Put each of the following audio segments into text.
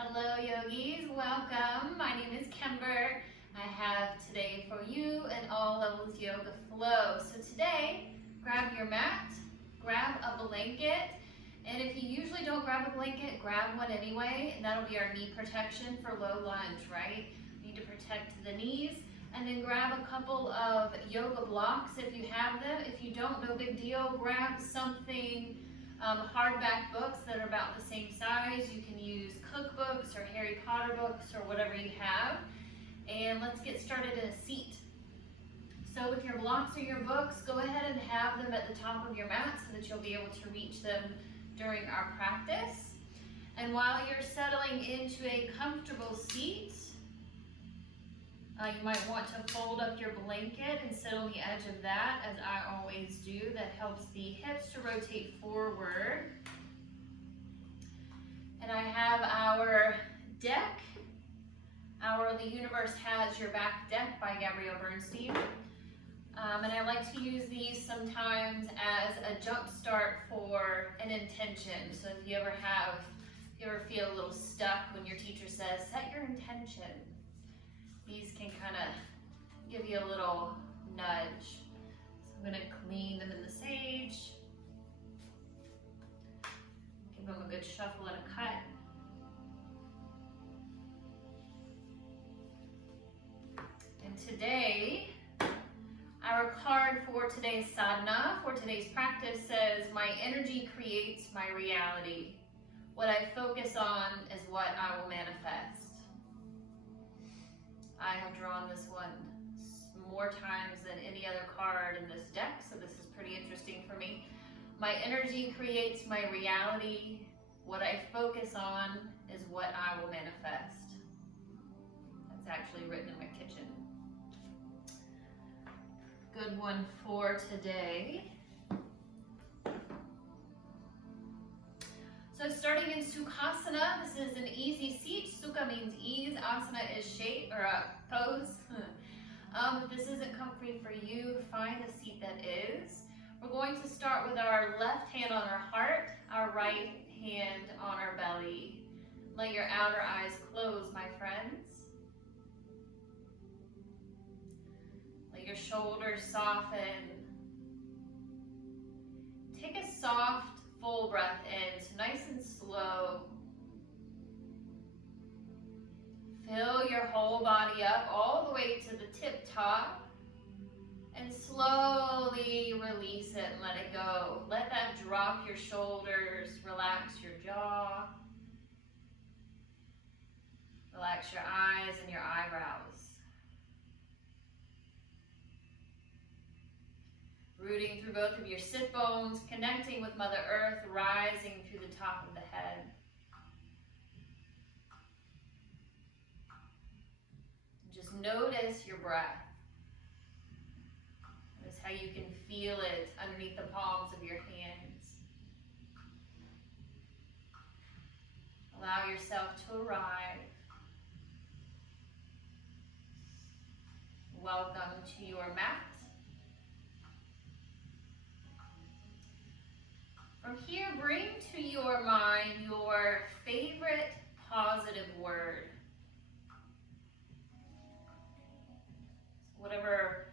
Hello yogis, welcome. My name is Kember. I have today for you an all levels yoga flow. So today, grab your mat, grab a blanket, and if you usually don't grab a blanket, grab one anyway, and that'll be our knee protection for low lunge, right? You need to protect the knees, and then grab a couple of yoga blocks if you have them. If you don't, no big deal, grab something hardback books that are about the same size. You can use cookbooks or Harry Potter books or whatever you have. And let's get started in a seat. So with your blocks or your books, go ahead and have them at the top of your mat so that you'll be able to reach them during our practice. And while you're settling into a comfortable seat, you might want to fold up your blanket and sit on the edge of that, as I always do. That helps the hips to rotate forward. And I have our deck, our The Universe Has Your Back deck by Gabrielle Bernstein. And I like to use these sometimes as a jump start for an intention. So if you ever feel a little stuck when your teacher says, set your intention, these can kind of give you a little nudge. So I'm going to clean them in the sage. Give them a good shuffle and a cut. And today, our card for today's sadhana, for today's practice says, my energy creates my reality. What I focus on is what I will manifest. I have drawn this one more times than any other card in this deck, so this is pretty interesting for me. My energy creates my reality. What I focus on is what I will manifest. That's actually written in my kitchen. Good one for today. So starting in Sukhasana, this is an easy seat. Sukha means ease, asana is shape or a pose. If this isn't comfy for you, find a seat that is. We're going to start with our left hand on our heart, our right hand on our belly. Let your outer eyes close, my friends. Let your shoulders soften. Take a soft, full breath in, so nice and slow. Fill your whole body up all the way to the tip top, and slowly release it and let it go. Let that drop your shoulders, relax your jaw, relax your eyes and your eyebrows. Rooting through both of your sit bones, connecting with Mother Earth, rising through the top of the head. Just notice your breath. Notice how you can feel it underneath the palms of your hands. Allow yourself to arrive. Welcome to your mat. From here, bring to your mind your favorite positive word. Whatever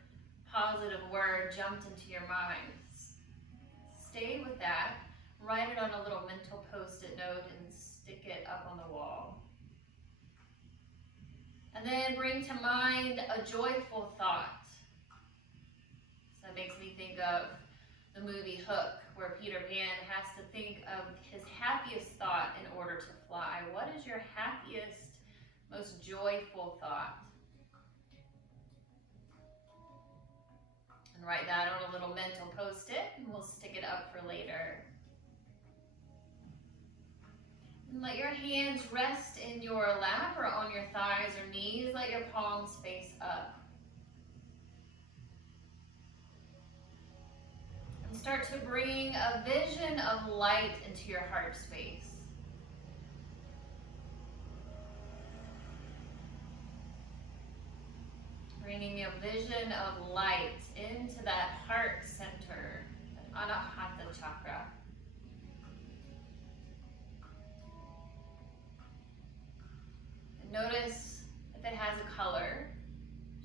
positive word jumped into your mind, stay with that. Write it on a little mental post-it note and stick it up on the wall. And then bring to mind a joyful thought. So that makes me think of the movie Hook, where Peter Pan has to think of his happiest thought in order to fly. What is your happiest, most joyful thought? And write that on a little mental post-it, and we'll stick it up for later. And let your hands rest in your lap or on your thighs or knees. Let your palms face up. And start to bring a vision of light into your heart space. Bringing a vision of light into that heart center, that Anahata chakra. Notice if it has a color.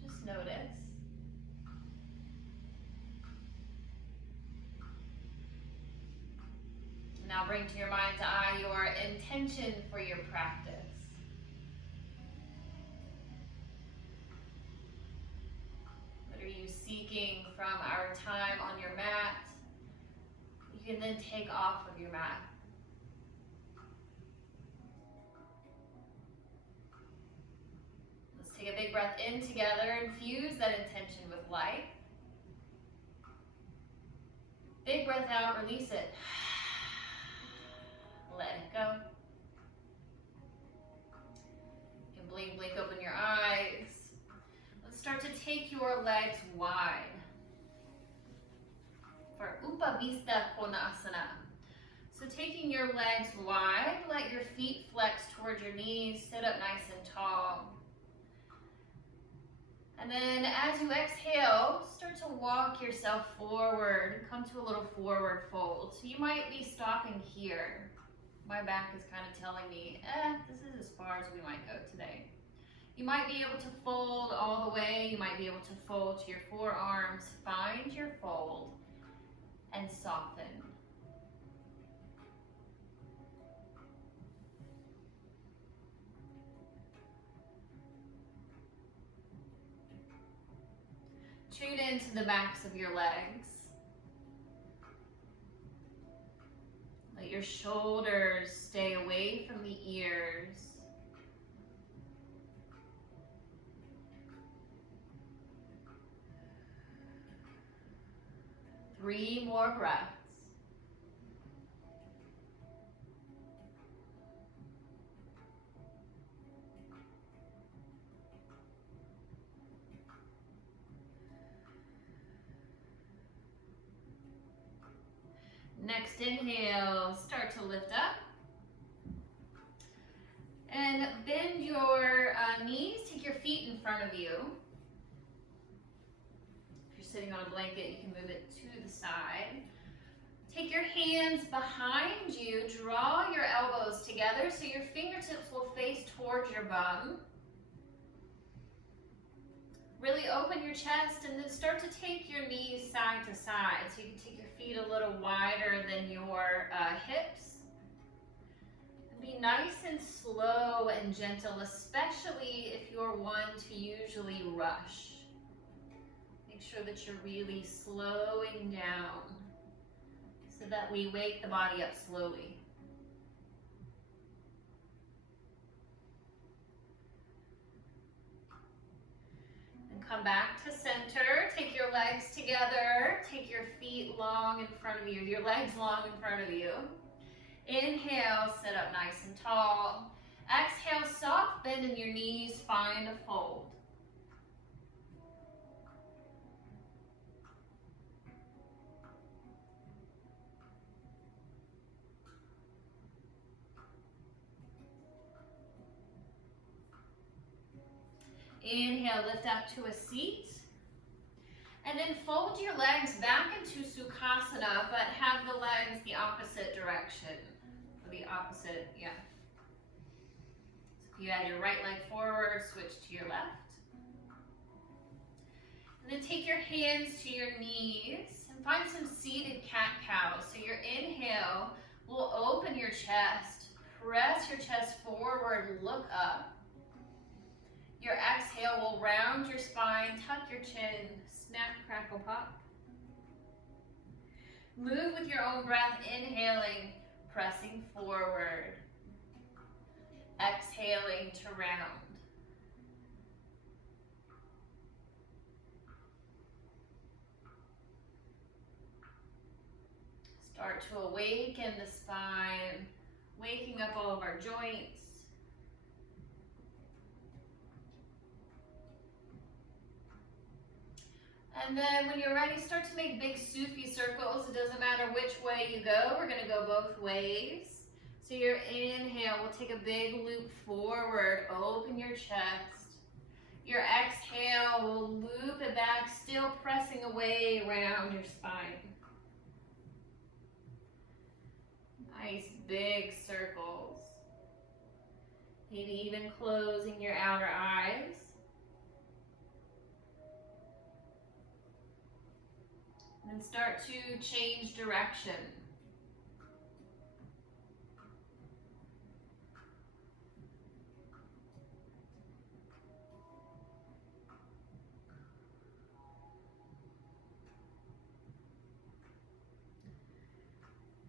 Just notice. Now bring to your mind's eye your intention for your practice. What are you seeking from our time on your mat? You can then take off of your mat. Let's take a big breath in together. Infuse that intention with life. Big breath out, release it. Let it go. You can blink, open your eyes. Let's start to take your legs wide for Upavista Konasana. So taking your legs wide, let your feet flex towards your knees, sit up nice and tall. And then as you exhale, start to walk yourself forward, come to a little forward fold. So you might be stopping here. My back is kind of telling me, this is as far as we might go today. You might be able to fold all the way. You might be able to fold to your forearms. Find your fold and soften. Tune into the backs of your legs. Let your shoulders stay away from the ears. Three more breaths. Next inhale, start to lift up. And bend your knees, take your feet in front of you. If you're sitting on a blanket, you can move it to the side. Take your hands behind you, draw your elbows together so your fingertips will face towards your bum. Really open your chest and then start to take your knees side to side. So you can take your feet a little wider than your hips. Be nice and slow and gentle, especially if you're one to usually rush. Make sure that you're really slowing down so that we wake the body up slowly. Come back to center, take your legs together, take your feet long in front of you, your legs long in front of you. Inhale, sit up nice and tall. Exhale, soft bend in your knees, find a fold. Inhale, lift up to a seat. And then fold your legs back into Sukhasana, but have the legs the opposite direction. Or the opposite, So if you add your right leg forward, switch to your left. And then take your hands to your knees and find some seated cat-cow. So your inhale will open your chest, press your chest forward, look up. Your exhale will round your spine, tuck your chin, snap, crackle, pop. Move with your own breath, inhaling, pressing forward. Exhaling to round. Start to awaken the spine, waking up all of our joints. And then when you're ready, start to make big Sufi circles. It doesn't matter which way you go. We're going to go both ways. So your inhale will take a big loop forward. Open your chest. Your exhale will loop it back, still pressing away around your spine. Nice big circles. Maybe even closing your outer eyes. And start to change direction.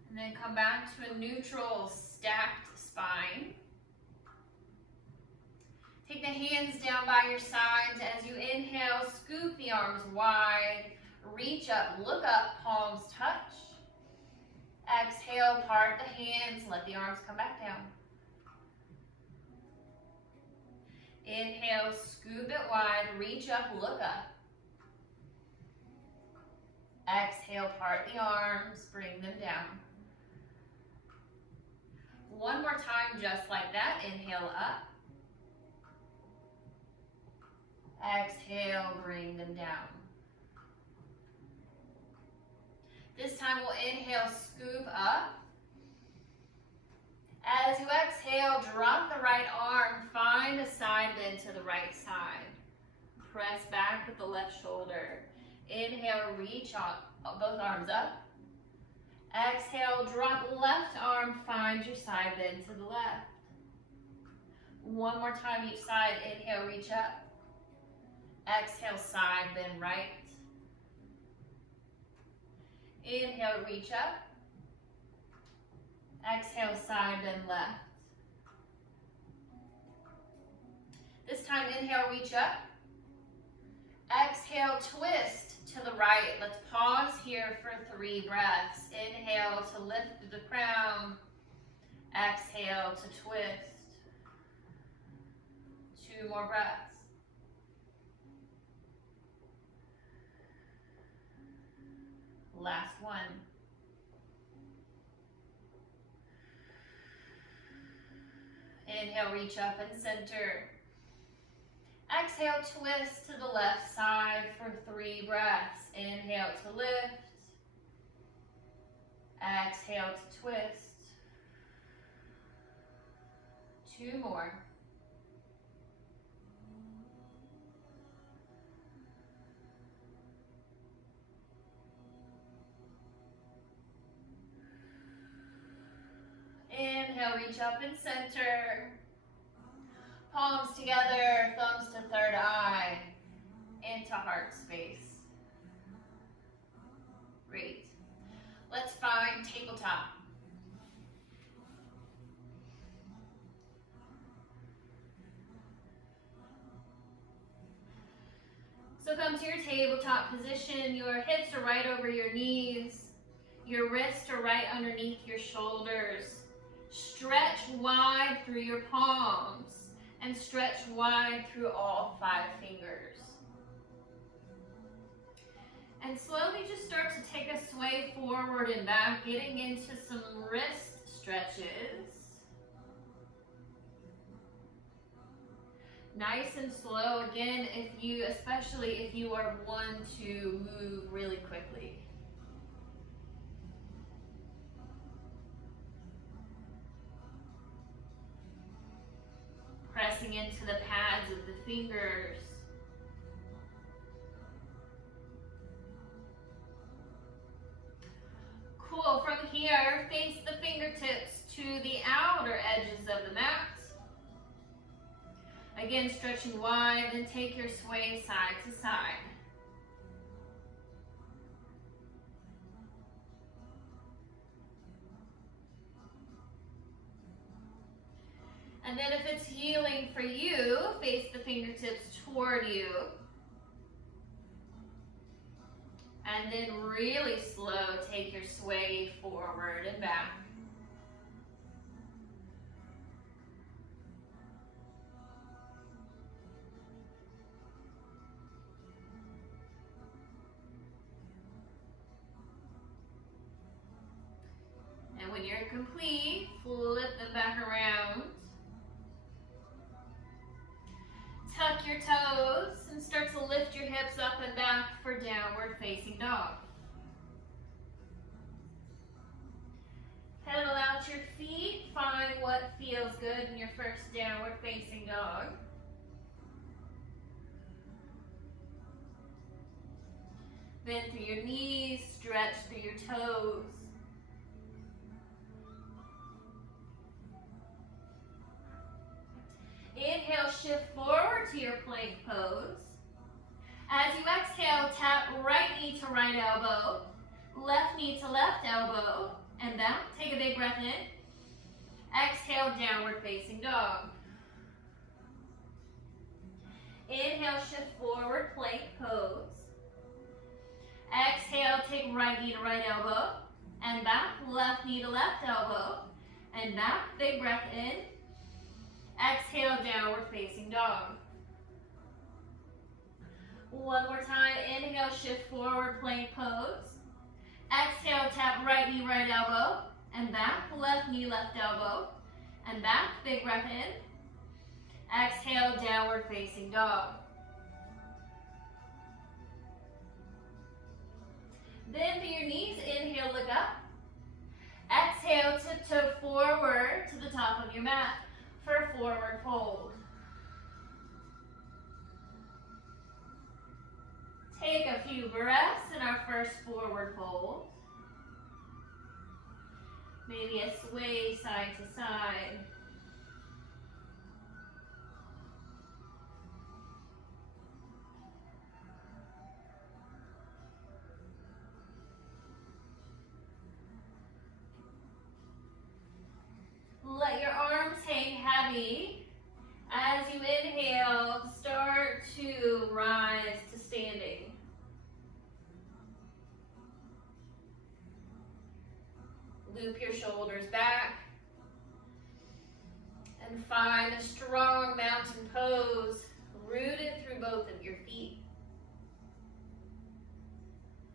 And then come back to a neutral stacked spine. Take the hands down by your sides. As you inhale, scoop the arms wide. Reach up, look up, palms touch. Exhale, part the hands, let the arms come back down. Inhale, scoop it wide, reach up, look up. Exhale, part the arms, bring them down. One more time, just like that. Inhale up. Exhale, bring them down. This time we'll inhale, scoop up. As you exhale, drop the right arm, find a side bend to the right side. Press back with the left shoulder. Inhale, reach up, both arms up. Exhale, drop left arm, find your side bend to the left. One more time each side. Inhale, reach up. Exhale, side bend right. Inhale, reach up. Exhale, side bend left. This time, inhale, reach up. Exhale, twist to the right. Let's pause here for 3 breaths. Inhale to lift through the crown. Exhale to twist. 2 more breaths. Last one. Inhale, reach up and center. Exhale, twist to the left side for 3 breaths. Inhale to lift. Exhale to twist. 2 more. Inhale, reach up and center. Palms together, thumbs to third eye, into heart space. Great. Let's find tabletop. So come to your tabletop position. Your hips are right over your knees. Your wrists are right underneath your shoulders. Stretch wide through your palms and stretch wide through all 5 fingers. And slowly just start to take a sway forward and back, getting into some wrist stretches. Nice and slow. Again, especially if you are one to move really quickly. Pressing into the pads of the fingers. Cool. From here, face the fingertips to the outer edges of the mat. Again, stretching wide, then take your sway side to side. And then if it's healing for you, face the fingertips toward you. And then really slow, take your sway forward and back. And when you're complete, flip them back around. Tuck your toes and start to lift your hips up and back for downward facing dog. Pedal out your feet. Find what feels good in your first downward facing dog. Bend through your knees, stretch through your toes. Inhale, shift forward to your plank pose. As you exhale, tap right knee to right elbow, left knee to left elbow, and down. Take a big breath in. Exhale, downward facing dog. Inhale, shift forward, plank pose. Exhale, take right knee to right elbow, and back, left knee to left elbow, and back. Big breath in. Exhale, downward facing dog. One more time. Inhale, shift forward, plank pose. Exhale, tap right knee, right elbow, and back, left knee, left elbow, and back. Big breath in. Exhale, downward facing dog. Bend through your knees. Inhale, look up. Exhale, tiptoe forward to the top of your mat for forward fold. Take a few breaths in our first forward fold. Maybe a sway side to side. Let your arms hang heavy. As you inhale, start to rise to standing. Loop your shoulders back. And find a strong mountain pose, rooted through both of your feet.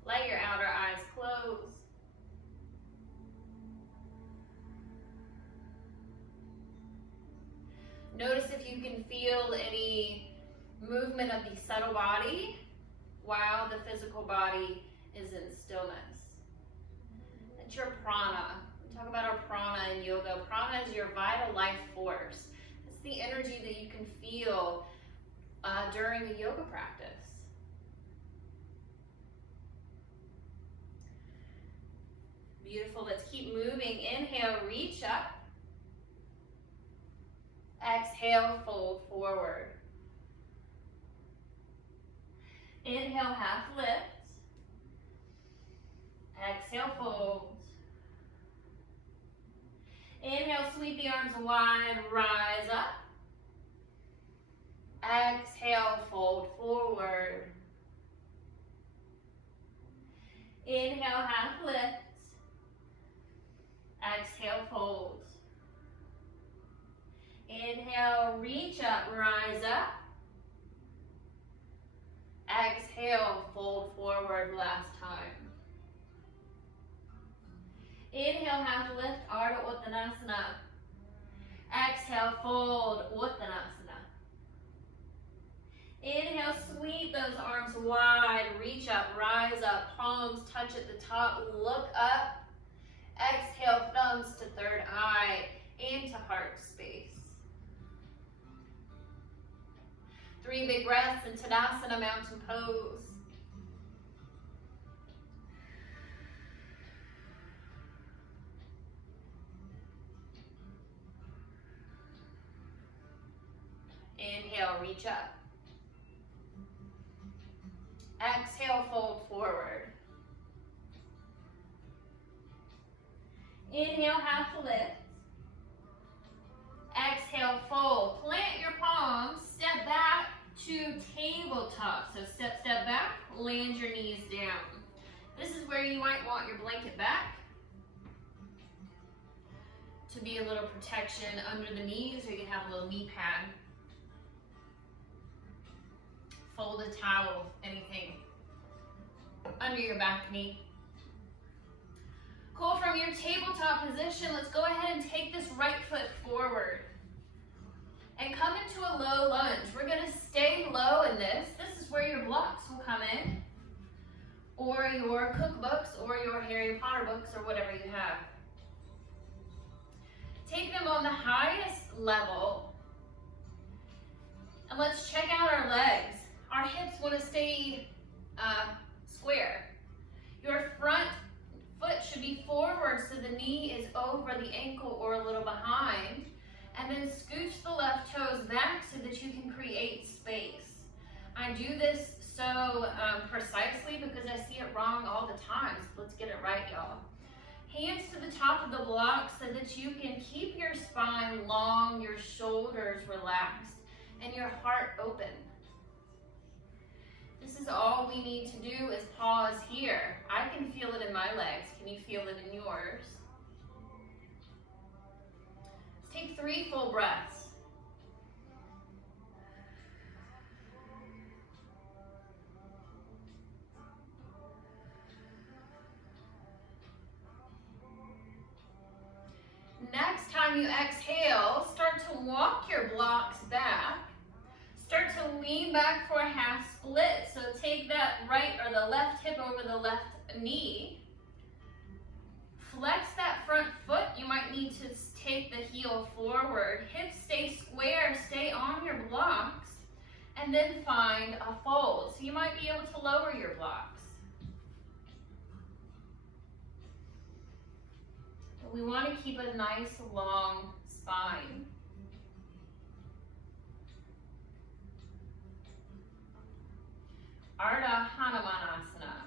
Let your outer eyes close. Notice if you can feel any movement of the subtle body while the physical body is in stillness. That's your prana. We talk about our prana in yoga. Prana is your vital life force. It's the energy that you can feel during a yoga practice. Beautiful. Let's keep moving. Inhale, reach up. Exhale, fold forward. Inhale, half lift. Exhale, fold. Inhale, sweep the arms wide, rise up. Exhale, fold forward. Inhale, half lift. Exhale, fold. Inhale, reach up, rise up. Exhale, fold forward last time. Inhale, half lift, Ardha Uttanasana. Exhale, fold, Uttanasana. Inhale, sweep those arms wide, reach up, rise up, palms touch at the top, look up. Exhale, thumbs to third eye, into heart space. 3 big breaths in Tadasana, mountain pose. Inhale, reach up. Exhale, fold forward. Inhale, half lift. Exhale, fold. Plant your palms, step back to tabletop. So step back, land your knees down. This is where you might want your blanket back to be a little protection under the knees, or you can have a little knee pad. Fold a towel, anything under your back knee. Cool. From your tabletop position, let's go ahead and take this right foot forward and come into a low lunge. We're going to stay low in this. This is where your blocks will come in, or your cookbooks, or your Harry Potter books, or whatever you have. Take them on the highest level. And let's check out our legs. Our hips want to stay square. Your front foot should be forward so the knee is over the ankle or a little behind. And then scooch the left toes back so that you can create space. I do this so precisely because I see it wrong all the time. So let's get it right, y'all. Hands to the top of the block so that you can keep your spine long, your shoulders relaxed, and your heart open. This is all we need to do is pause here. I can feel it in my legs. Can you feel it in yours? Take 3 full breaths. Next time you exhale, start to walk your blocks back. Start to lean back for a half split. So take that right or the left hip over the left knee. Flex that front foot. You might need to take the heel forward. Hips stay square, stay on your blocks, and then find a fold. So you might be able to lower your blocks. But we want to keep a nice long spine. Ardha Hanumanasana.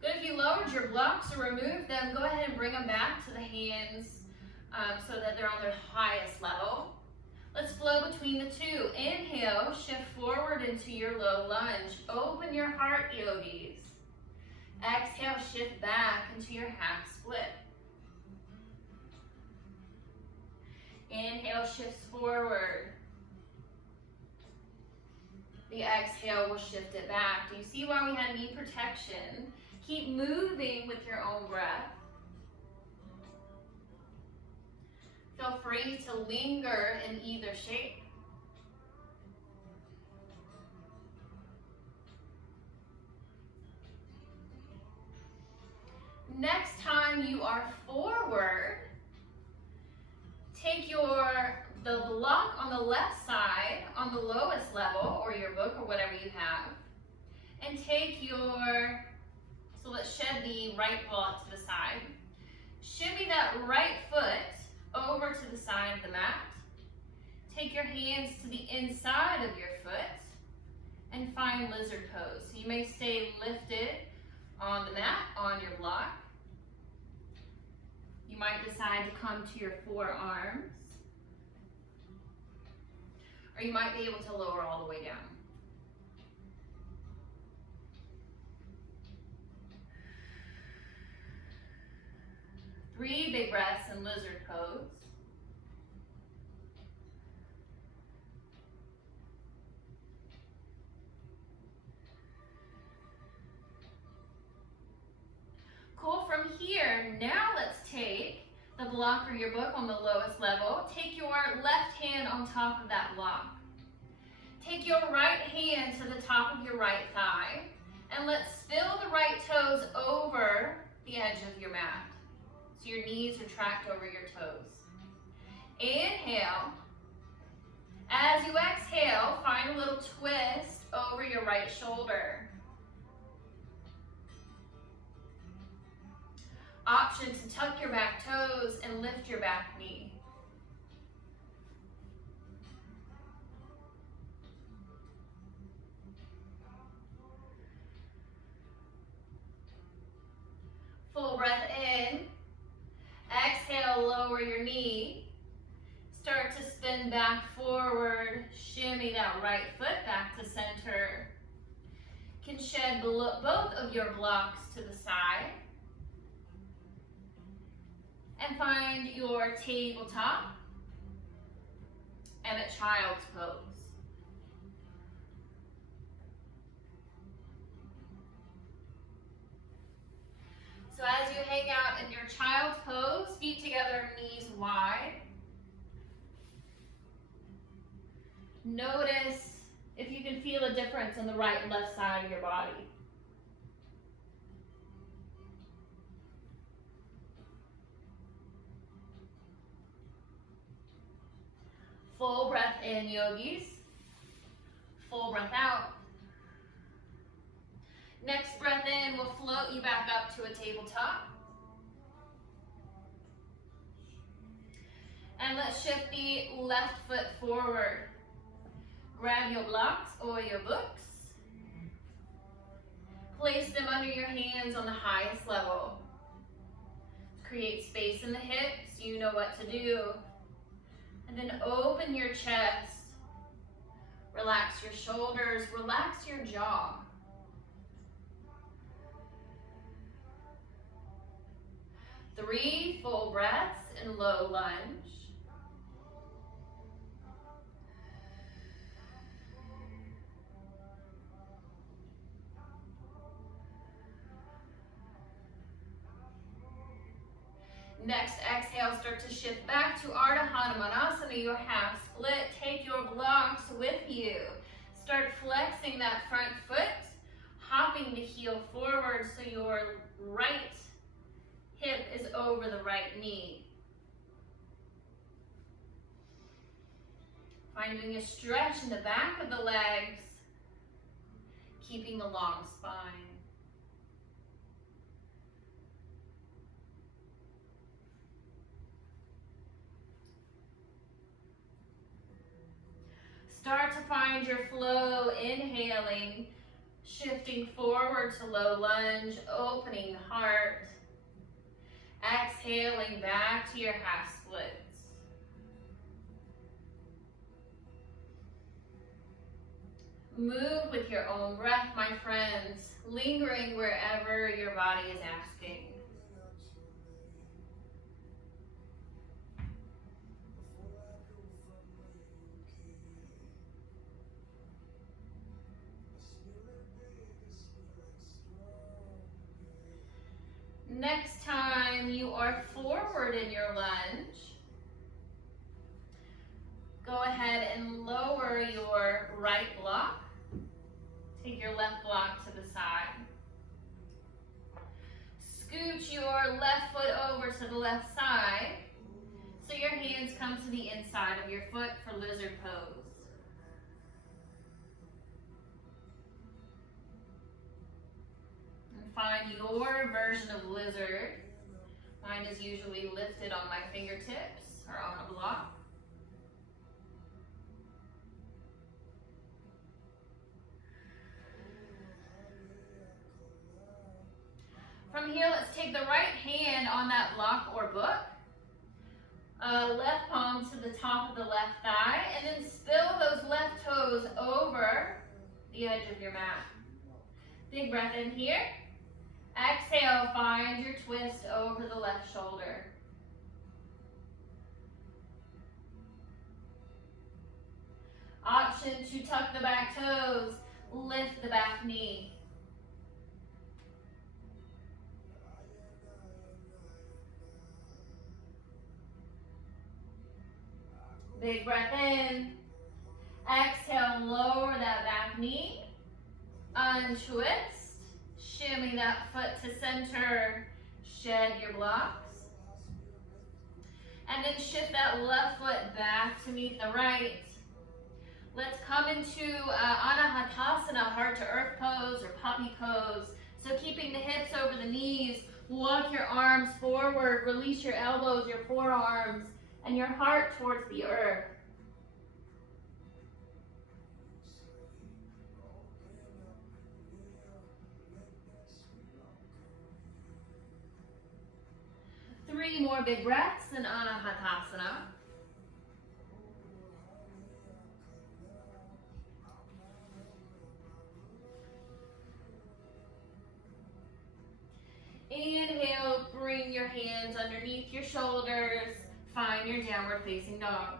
Good, if you lowered your blocks or removed them, go ahead and bring them back to the hands so that they're on their highest level. Let's flow between the two. Inhale, shift forward into your low lunge. Open your heart, yogis. Exhale, shift back into your half split. Inhale, shifts forward. The exhale will shift it back. Do you see why we had knee protection? Keep moving with your own breath. Feel free to linger in either shape. Next time you are forward, take the block on the left side on the lowest level, or your book or whatever you have, and so let's shed the right block to the side. Shimmy that right foot over to the side of the mat. Take your hands to the inside of your foot and find lizard pose. So you may stay lifted on the mat, on your block. You might decide to come to your forearms, or you might be able to lower all the way down. Three big breaths in lizard pose. Cool, from here, now let's take the block or your book on the lowest level. Take your left hand on top of that block. Take your right hand to the top of your right thigh, and let's spill the right toes over the edge of your mat. So your knees are tracked over your toes. Inhale. As you exhale, find a little twist over your right shoulder. Option to tuck your back toes and lift your back knee. Full breath in. Exhale, lower your knee. Start to spin back forward. Shimmy that right foot back to center. You can shed both of your blocks to the side. And find your tabletop and a child's pose. So as you hang out in your child's pose, feet together, knees wide. Notice if you can feel a difference on the right and left side of your body. Full breath in, yogis. Full breath out. Next breath in will float you back up to a tabletop. And let's shift the left foot forward. Grab your blocks or your books. Place them under your hands on the highest level. Create space in the hips, you know what to do. And then open your chest. Relax your shoulders, relax your jaw. Three full breaths in low lunge. Next exhale, start to shift back to Ardha Hanumanasana, your half split. Take your blocks with you. Start flexing that front foot, hopping the heel forward so your right hip is over the right knee. Finding a stretch in the back of the legs, keeping a long spine. Start to find your flow, inhaling, shifting forward to low lunge, opening heart. Exhaling back to your half splits. Move with your own breath, my friends, lingering wherever your body is asking. Next time you are forward in your lunge, go ahead and lower your right block. Take your left block to the side. Scoot your left foot over to the left side so your hands come to the inside of your foot for lizard pose. Find your version of lizard. Mine is usually lifted on my fingertips or on a block. From here, let's take the right hand on that block or book. Left palm to the top of the left thigh, and then spill those left toes over the edge of your mat. Big breath in here. Exhale, find your twist over the left shoulder. Option to tuck the back toes, lift the back knee. Big breath in. Exhale, lower that back knee. Untwist. Shimmy that foot to center. Shed your blocks. And then shift that left foot back to meet the right. Let's come into Anahatasana, heart to earth pose or puppy pose. So keeping the hips over the knees, walk your arms forward, release your elbows, your forearms, and your heart towards the earth. Three more big breaths in Anahatasana. Inhale, bring your hands underneath your shoulders. Find your downward facing dog.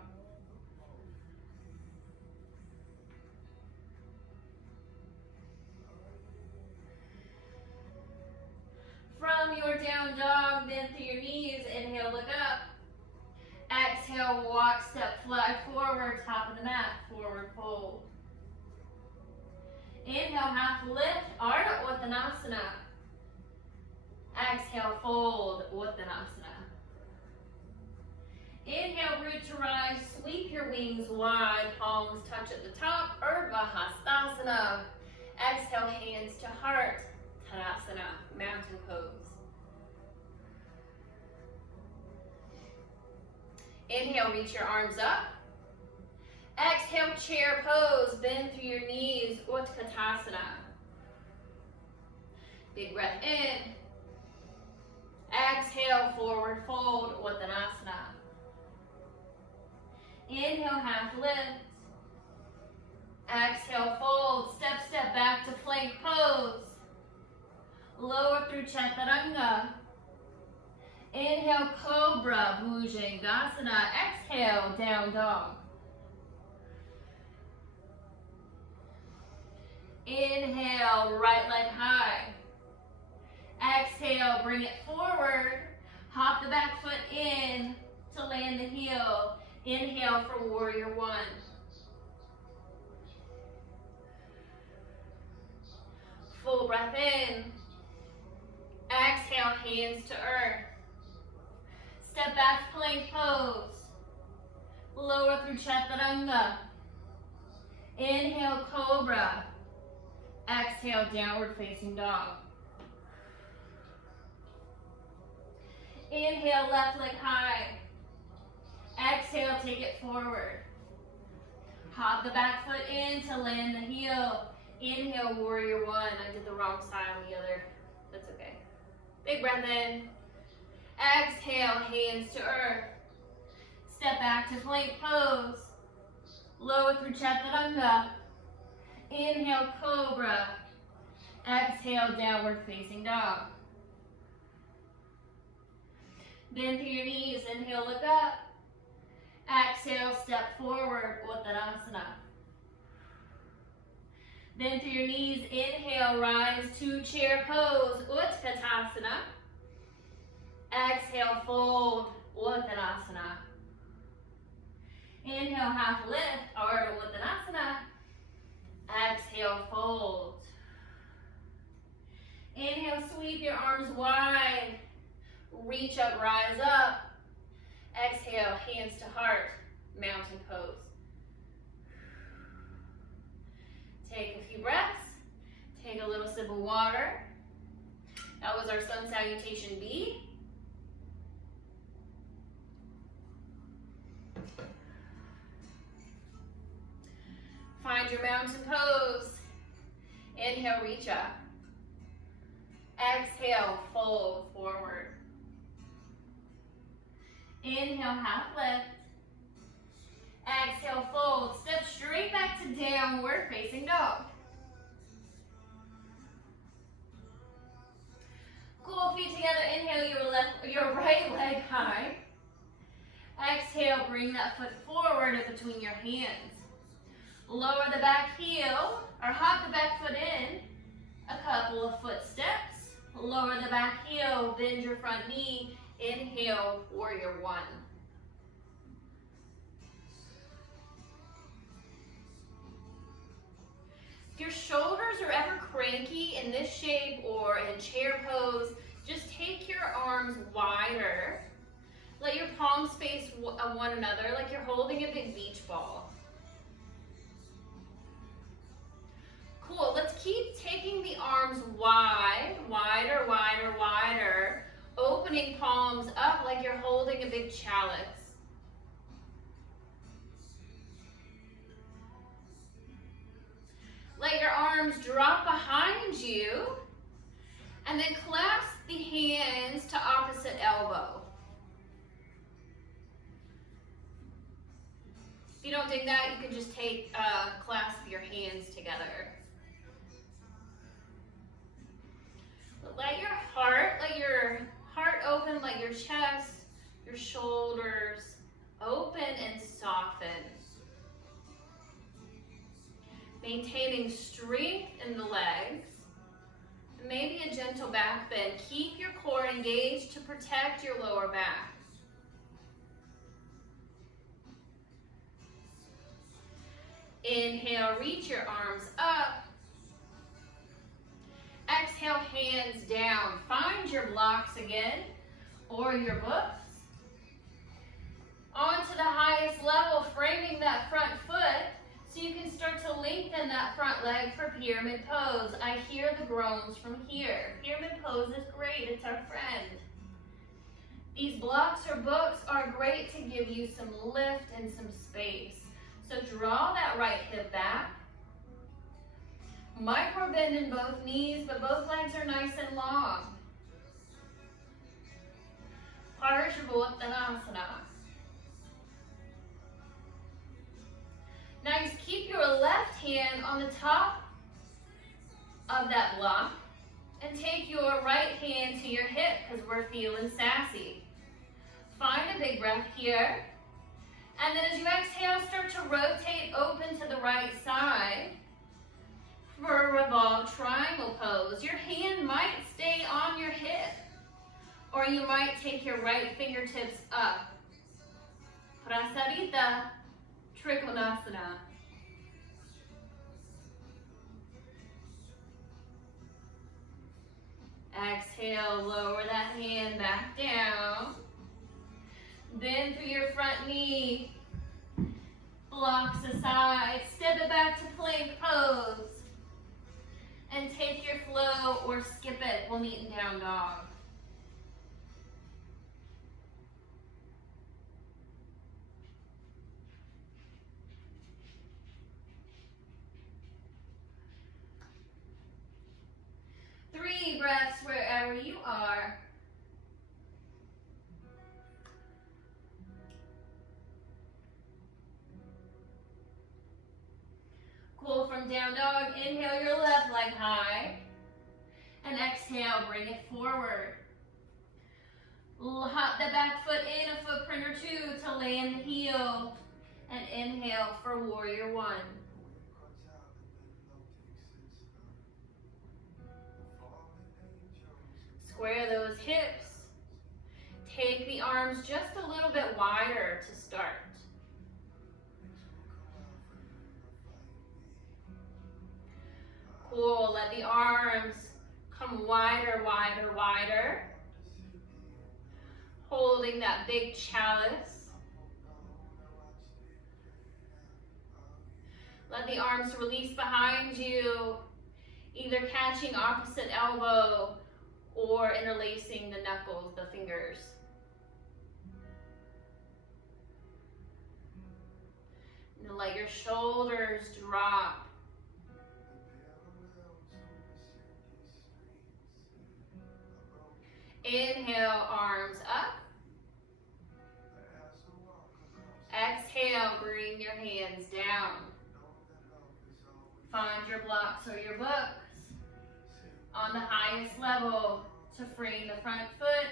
From your down dog, bend through your knees. Inhale, look up. Exhale, walk, step, fly forward, top of the mat, forward fold. Inhale, half lift, Ardha Uttanasana. Exhale, fold, Uttanasana. Inhale, root good to rise. Sweep your wings wide, palms touch at the top, Urdhva Hastasana. Exhale, hands to heart, Tadasana, mountain pose. Inhale, reach your arms up. Exhale, chair pose, bend through your knees, Utkatasana. Big breath in. Exhale, forward fold, Uttanasana. Inhale, half lift. Exhale, fold, step back to plank pose. Lower through Chaturanga. Inhale, Cobra, Bhujangasana. Exhale, down dog. Inhale, right leg high. Exhale, bring it forward. Hop the back foot in to land the heel. Inhale for warrior one. Full breath in. Exhale, hands to earth. Step back, plank pose. Lower through Chaturanga. Inhale, Cobra. Exhale, downward facing dog. Inhale, left leg high. Exhale, take it forward. Hop the back foot in to land the heel. Inhale, warrior one. I did the wrong side on the other. That's okay. Big breath in. Exhale, hands to earth. Step back to plank pose. Lower through Chaturanga. Inhale, Cobra. Exhale, downward facing dog. Bend through your knees. Inhale, look up. Exhale, step forward, Uttanasana. Bend through your knees. Inhale, rise to chair pose, Utkatasana. Exhale, fold, Uttanasana. Inhale, half lift, Ardha Uttanasana. Exhale, fold. Inhale, sweep your arms wide. Reach up, rise up. Exhale, hands to heart, mountain pose. Take a few breaths. Take a little sip of water. That was our sun salutation B. Find your mountain pose. Inhale, reach up. Exhale, fold forward. Inhale, half lift. Exhale, fold. Step straight back to downward facing dog. Cool, feet together. Inhale, your right leg high. Exhale, bring that foot forward in between your hands. Lower the back heel, or hop the back foot in. A couple of footsteps. Lower the back heel, bend your front knee. Inhale, warrior one. If your shoulders are ever cranky in this shape or in chair pose, just take your arms wider. Let your palms face one another like you're holding a big beach ball. Cool, let's keep taking the arms wide, wider, wider, wider. Opening palms up like you're holding a big chalice. Let your arms drop behind you and then clasp the hands to opposite elbow. If you don't dig that, you can just clasp your hands together. Let your heart open, let your chest, your shoulders open and soften. Maintaining strength in the legs. Maybe a gentle back bend. Keep your core engaged to protect your lower back. Inhale, reach your arms up. Exhale, hands down. Find your blocks again, or your books. Onto the high lengthen that front leg for pyramid pose. I hear the groans from here. Pyramid pose is great, it's our friend. These blocks or books are great to give you some lift and some space. So draw that right hip back. Micro bend in both knees, but both legs are nice and long. Parshabhuttanasana. Now just keep your left hand on the top of that block and take your right hand to your hip because we're feeling sassy. Find a big breath here. And then as you exhale, start to rotate open to the right side for a revolved triangle pose. Your hand might stay on your hip, or you might take your right fingertips up. Prasarita Trikonasana. Exhale, lower that hand back down. Bend through your front knee. Blocks aside. Step it back to plank pose. And take your flow or skip it. We'll meet in down dog. Three breaths wherever you are. Cool from down dog. Inhale your left leg high. And exhale, bring it forward. Hop the back foot in a footprint or two to land the heel. And inhale for warrior one. Square those hips. Take the arms just a little bit wider to start. Cool, let the arms come wider, wider, wider. Holding that big chalice. Let the arms release behind you, either catching opposite elbow or interlacing the knuckles, the fingers. And then let your shoulders drop. Inhale, arms up. Exhale, bring your hands down. Find your blocks or your books on the highest level to frame the front foot.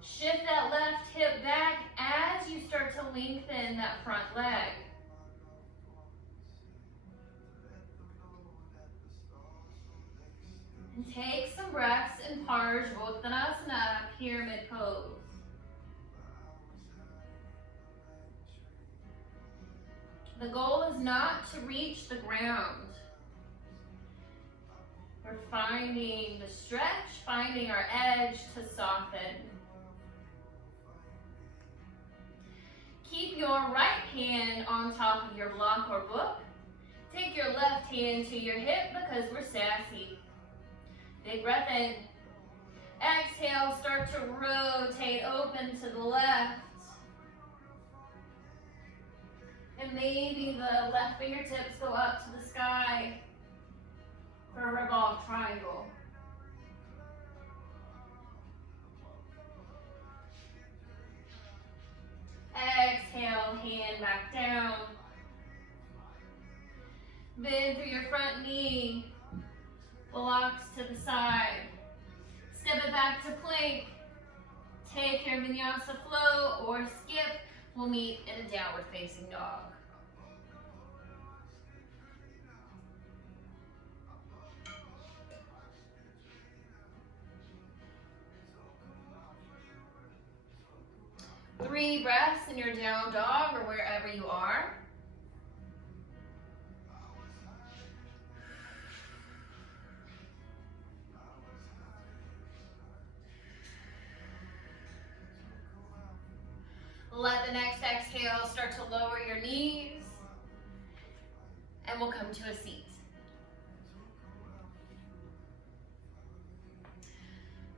Shift that left hip back as you start to lengthen that front leg. And take some breaths in Parshabhuttanasana, pyramid pose. The goal is not to reach the ground. We're finding the stretch, finding our edge to soften. Keep your right hand on top of your block or book. Take your left hand to your hip because we're sassy. Big breath in. Exhale, start to rotate open to the left. And maybe the left fingertips go up to the sky for a revolved triangle. Exhale, hand back down. Bend through your front knee. Blocks to the side. Step it back to plank. Take your vinyasa flow or skip. We'll meet in a downward facing dog. Three breaths in your down dog or wherever you are. Let the next exhale start to lower your knees. and we'll come to a seat.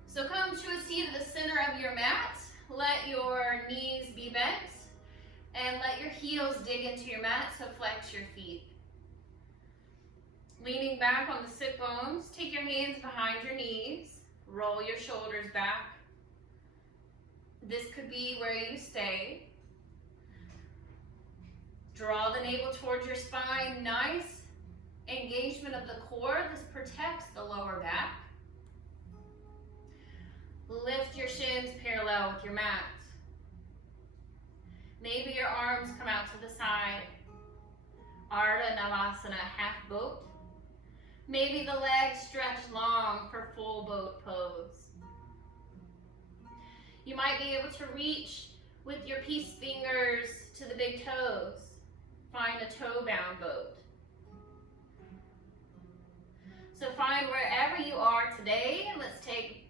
So come to a seat at the center of your mat. Let your knees be bent and let your heels dig into your mat, so flex your feet. Leaning back on the sit bones, take your hands behind your knees, roll your shoulders back. This could be where you stay. Draw the navel towards your spine, nice engagement of the core. This protects the lower back. Lift your shins parallel with your mat. Maybe your arms come out to the side. Ardha Navasana, half boat. Maybe the legs stretch long for full boat pose. You might be able to reach with your peace fingers to the big toes. Find a toe-bound boat. So find wherever you are today, and let's take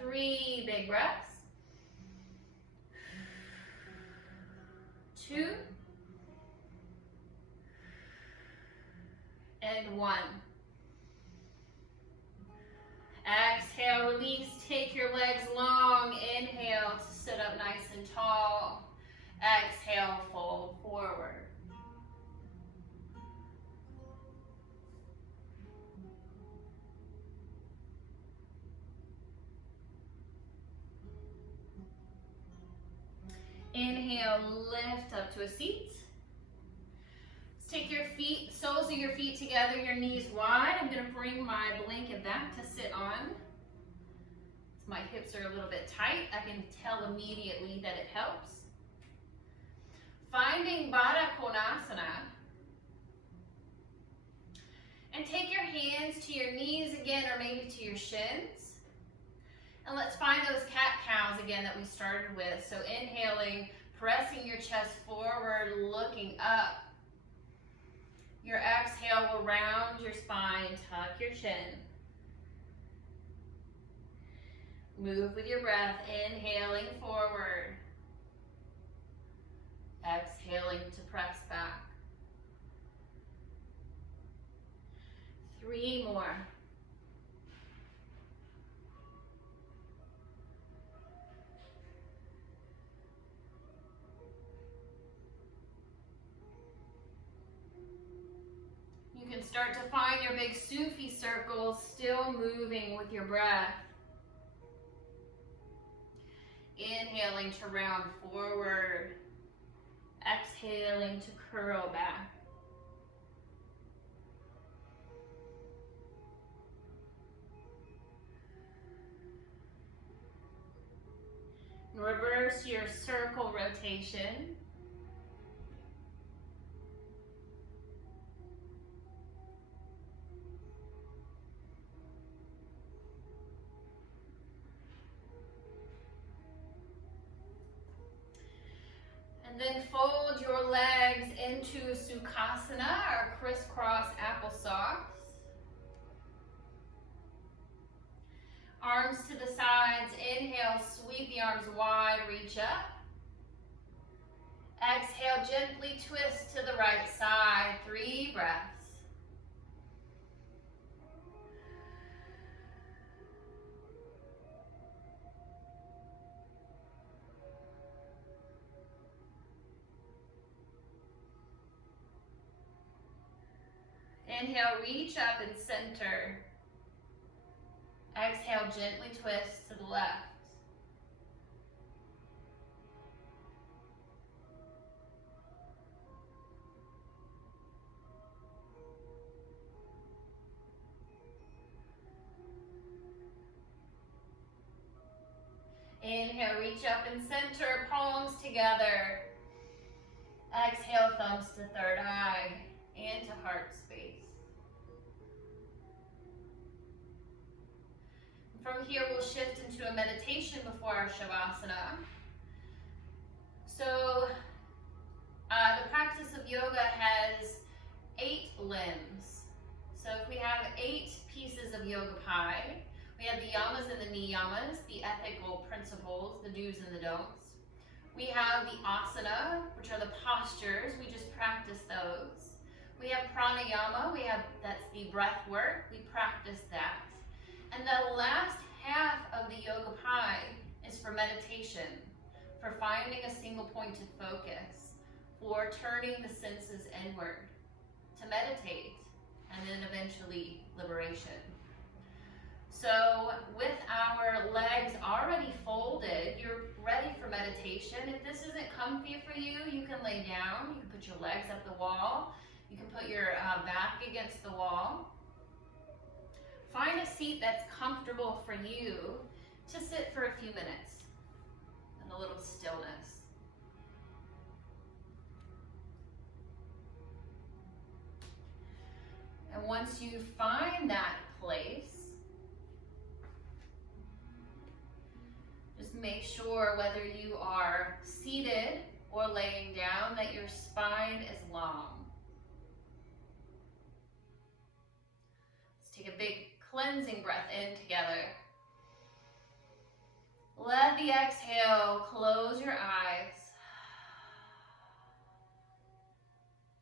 3 big breaths. 2 and 1. Exhale, release, take your legs long. Inhale to sit up nice and tall. Exhale, fold forward. Inhale, lift up to a seat. Let's take your feet, soles of your feet together, your knees wide. I'm going to bring my blanket back to sit on. My hips are a little bit tight. I can tell immediately that it helps. Finding Baddha Konasana. And take your hands to your knees again, or maybe to your shins. And let's find those cat-cows again that we started with. So inhaling, pressing your chest forward, looking up. Your exhale will round your spine, tuck your chin. Move with your breath, inhaling forward. Exhaling to press back. 3 more. You can start to find your big Sufi circles, still moving with your breath. Inhaling to round forward. Exhaling to curl back. Reverse your circle rotation. And then fold your legs into Sukhasana, or crisscross applesauce. Arms to the sides. Inhale, sweep the arms wide, reach up. Exhale, gently twist to the right side. 3 breaths. Inhale, reach up and center. Exhale, gently twist to the left. Inhale, reach up and center, palms together. Exhale, thumbs to third eye and to heart space. From here, we'll shift into a meditation before our Shavasana. So, the practice of yoga has 8 limbs. So if we have 8 pieces of yoga pie, we have the yamas and the niyamas, the ethical principles, the do's and the don'ts. We have the asana, which are the postures. We just practice those. We have pranayama, that's the breath work. We practice that. And the last half of the yoga pie is for meditation, for finding a single point of focus, for turning the senses inward, to meditate, and then eventually liberation. So with our legs already folded, you're ready for meditation. If this isn't comfy for you, you can lay down. You can put your legs up the wall. You can put your back against the wall. Find a seat that's comfortable for you to sit for a few minutes in a little stillness. And once you find that place, just make sure whether you are seated or laying down that your spine is long. Let's take a big cleansing breath in together. Let the exhale close your eyes.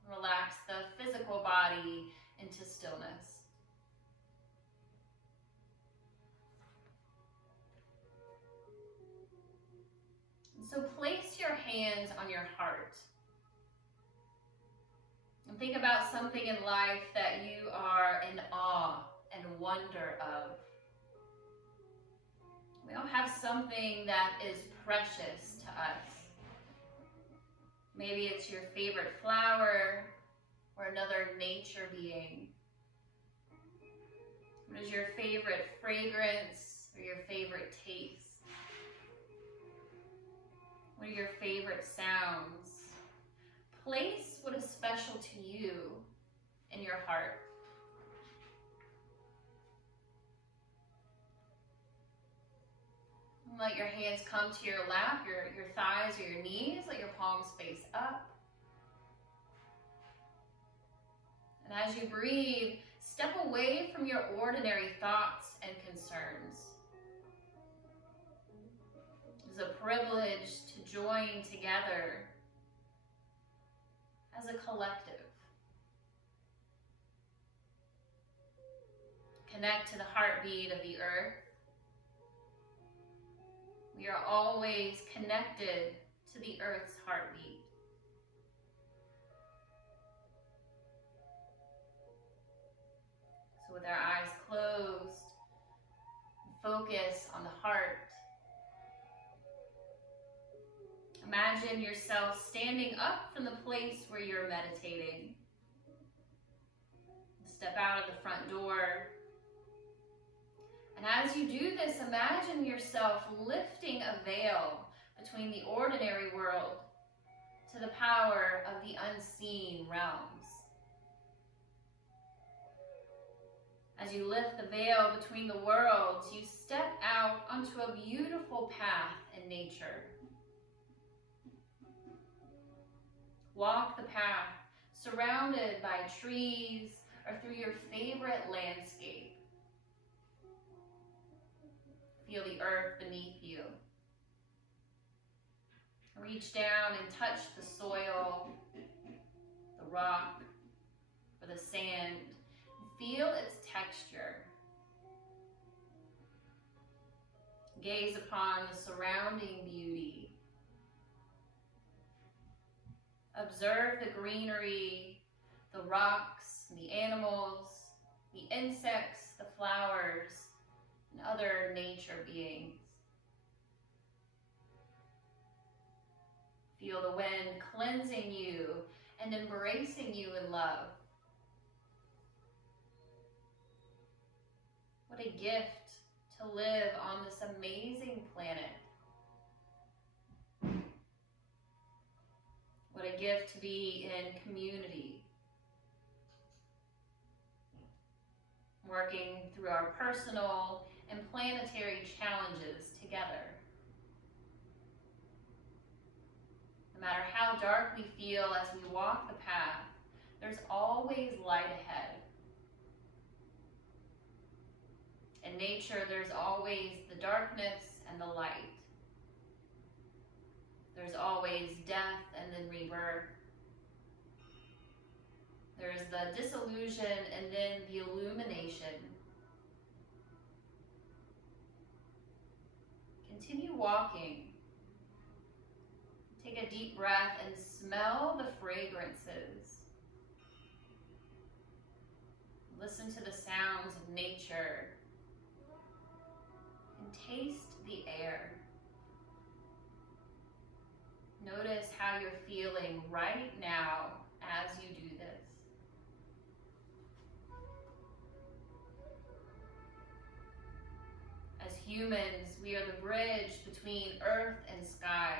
Relax the physical body into stillness. So place your hands on your heart. And think about something in life that you are in awe and wonder of. We all have something that is precious to us. Maybe it's your favorite flower or another nature being. What is your favorite fragrance or your favorite taste? What are your favorite sounds? Place what is special to you in your heart. Let your hands come to your lap, your thighs or your knees. Let your palms face up. And as you breathe, step away from your ordinary thoughts and concerns. It is a privilege to join together as a collective. Connect to the heartbeat of the earth. We are always connected to the earth's heartbeat. So with our eyes closed, focus on the heart. Imagine yourself standing up from the place where you're meditating. Step out of the front door. And as you do this, imagine yourself lifting a veil between the ordinary world to the power of the unseen realms. As you lift the veil between the worlds, you step out onto a beautiful path in nature. Walk the path, surrounded by trees or through your favorite landscape. Feel the earth beneath you. Reach down and touch the soil, the rock, or the sand. Feel its texture. Gaze upon the surrounding beauty. Observe the greenery, the rocks, the animals, the insects, the flowers, and other nature beings. Feel the wind cleansing you and embracing you in love. What a gift to live on this amazing planet. What a gift to be in community. Working through our personal and planetary challenges together. No matter how dark we feel as we walk the path, there's always light ahead. In nature, there's always the darkness and the light. There's always death and then rebirth. There's the disillusion and then the illumination. Continue walking. Take a deep breath and smell the fragrances. Listen to the sounds of nature and taste the air. Notice how you're feeling right now as you do this. As humans, we are the bridge between earth and sky.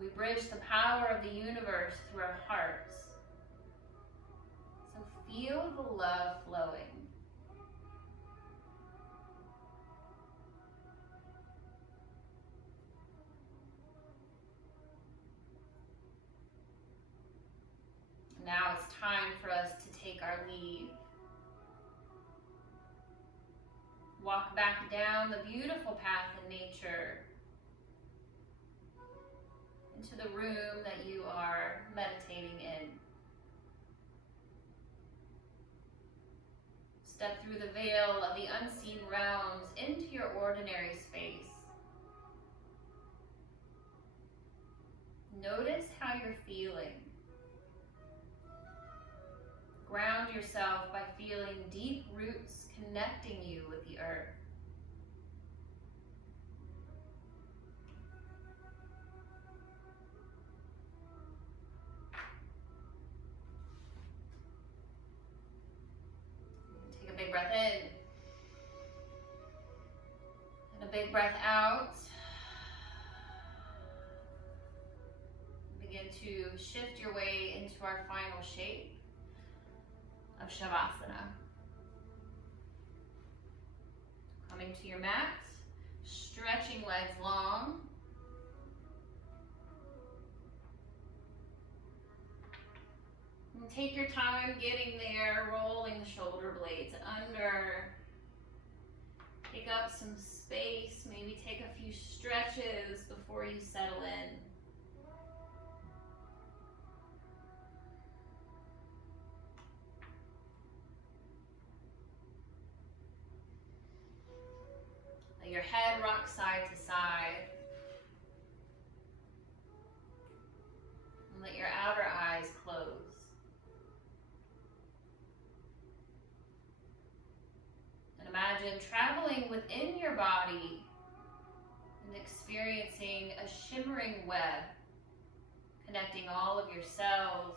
We bridge the power of the universe through our hearts. So feel the love flowing. Now it's time for us to take our leave. Walk back down the beautiful path in nature into the room that you are meditating in. Step through the veil of the unseen realms into your ordinary space. Notice how you're feeling. Ground yourself by feeling deep roots connecting you with the earth. Take a big breath in and a big breath out. Begin to shift your way into our final shape of Shavasana. Coming to your mat, stretching legs long. And take your time getting there, rolling the shoulder blades under. Pick up some space, maybe take a few stretches before you settle in. Let your head rock side to side. And let your outer eyes close. And imagine traveling within your body and experiencing a shimmering web connecting all of your cells,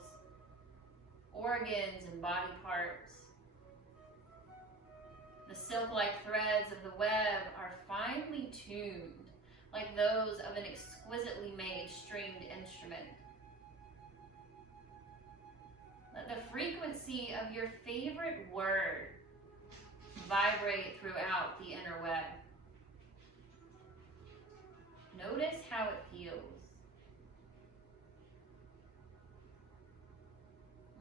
organs, and body parts. The silk-like threads of the web are finely tuned, like those of an exquisitely made stringed instrument. Let the frequency of your favorite word vibrate throughout the inner web. Notice how it feels.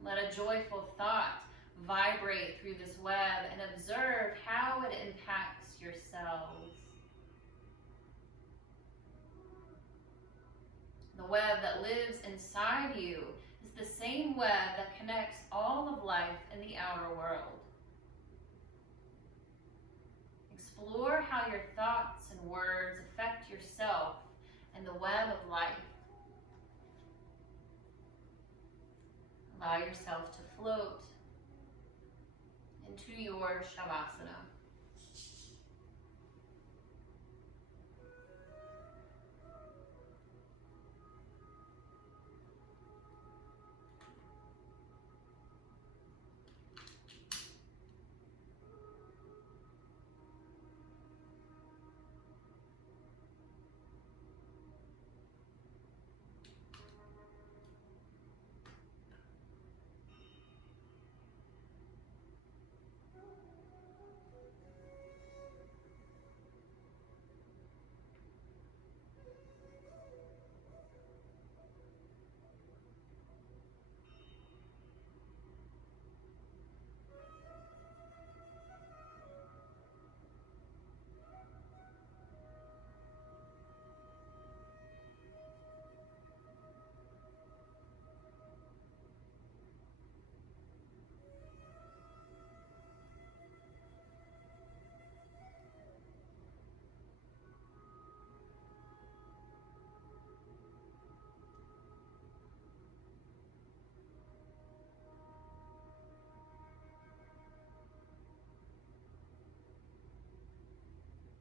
Let a joyful thought vibrate through this web and observe how it impacts your cells. The web that lives inside you is the same web that connects all of life in the outer world. Explore how your thoughts and words affect yourself and the web of life. Allow yourself to float into your Shavasana.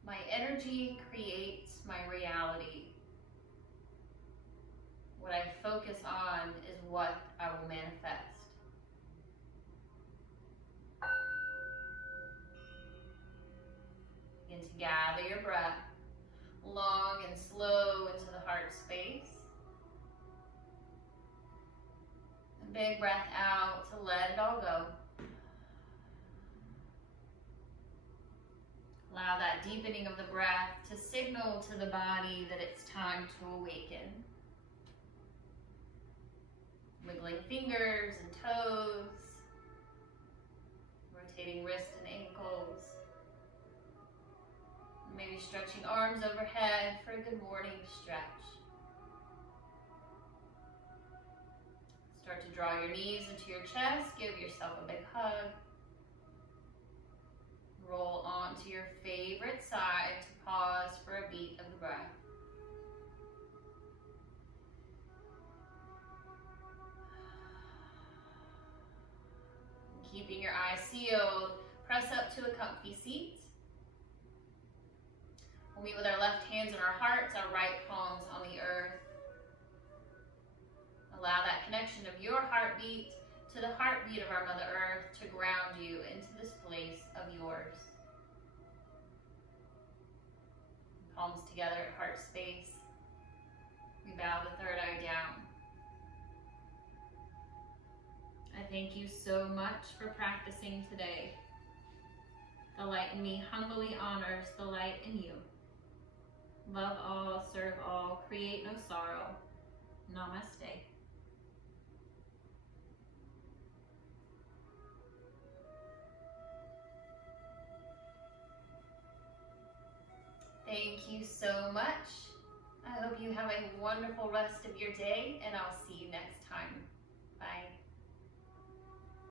My energy creates my reality. What I focus on is what I will manifest. Begin to gather your breath, long and slow into the heart space. A big breath out to let it all go. Allow that deepening of the breath to signal to the body that it's time to awaken. Wiggling fingers and toes, rotating wrists and ankles. Maybe stretching arms overhead for a good morning stretch. Start to draw your knees into your chest, give yourself a big hug. Roll onto your favorite side to pause for a beat of the breath. Keeping your eyes sealed, press up to a comfy seat. We'll meet with our left hands on our hearts, our right palms on the earth. Allow that connection of your heartbeat to the heartbeat of our Mother Earth to ground you into this place of yours. Palms together at heart space. We bow the third eye down. I thank you so much for practicing today. The light in me humbly honors the light in you. Love all, serve all, create no sorrow. Namaste. Thank you so much. I hope you have a wonderful rest of your day, and I'll see you next time. Bye.